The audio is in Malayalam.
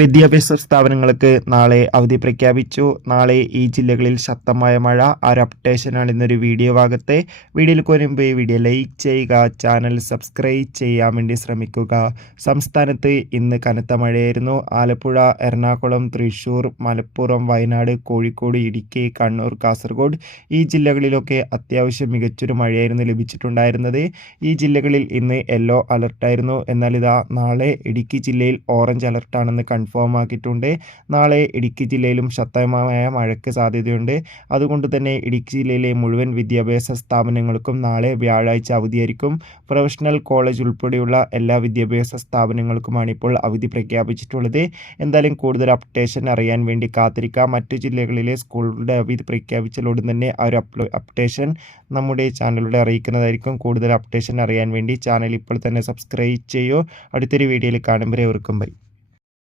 വിദ്യാഭ്യാസ സ്ഥാപനങ്ങൾക്ക് നാളെ അവധി പ്രഖ്യാപിച്ചു. നാളെ ഈ ജില്ലകളിൽ ശക്തമായ മഴ. ആ ഒരു അപ്ഡേഷനാണ് ഇന്നൊരു വീഡിയോ ഭാഗത്തെ. വീഡിയോയിൽ മുമ്പ് വീഡിയോ ലൈക്ക് ചെയ്യുക, ചാനൽ സബ്സ്ക്രൈബ് ചെയ്യാൻ വേണ്ടി ശ്രമിക്കുക. സംസ്ഥാനത്ത് ഇന്ന് കനത്ത മഴയായിരുന്നു. ആലപ്പുഴ, എറണാകുളം, തൃശ്ശൂർ, മലപ്പുറം, വയനാട്, കോഴിക്കോട്, ഇടുക്കി, കണ്ണൂർ, കാസർഗോഡ് ഈ ജില്ലകളിലൊക്കെ അത്യാവശ്യം മികച്ചൊരു മഴയായിരുന്നു ലഭിച്ചിട്ടുണ്ടായിരുന്നത്. ഈ ജില്ലകളിൽ ഇന്ന് യെല്ലോ അലർട്ടായിരുന്നു. എന്നാൽ ഇതാ നാളെ ഇടുക്കി ജില്ലയിൽ ഓറഞ്ച് അലർട്ടാണെന്ന് കൺഫേം ആക്കിയിട്ടുണ്ട്. നാളെ ഇടുക്കി ജില്ലയിലും ശക്തമായ മഴയ്ക്ക് സാധ്യതയുണ്ട്. അതുകൊണ്ട് തന്നെ ഇടുക്കി ജില്ലയിലെ മുഴുവൻ വിദ്യാഭ്യാസ സ്ഥാപനങ്ങൾക്കും നാളെ വ്യാഴാഴ്ച അവധിയായിരിക്കും. പ്രൊഫഷണൽ കോളേജ് ഉൾപ്പെടെയുള്ള എല്ലാ വിദ്യാഭ്യാസ സ്ഥാപനങ്ങൾക്കുമാണ് ഇപ്പോൾ അവധി പ്രഖ്യാപിച്ചിട്ടുള്ളത്. എന്തായാലും കൂടുതൽ അപ്ഡേഷൻ അറിയാൻ വേണ്ടി കാത്തിരിക്കാം. മറ്റു ജില്ലകളിലെ സ്കൂളുകളുടെ അവധി പ്രഖ്യാപിച്ചാലുടൻ തന്നെ ആ ഒരു അപ്ഡേഷൻ നമ്മുടെ ചാനലിലൂടെ അറിയിക്കുന്നതായിരിക്കും. കൂടുതൽ അപ്ഡേഷൻ അറിയാൻ വേണ്ടി ചാനൽ ഇപ്പോൾ തന്നെ സബ്സ്ക്രൈബ് ചെയ്യൂ. അടുത്തൊരു വീഡിയോയിൽ കാണുമ്പോൾ ഓർക്കും ബൈ.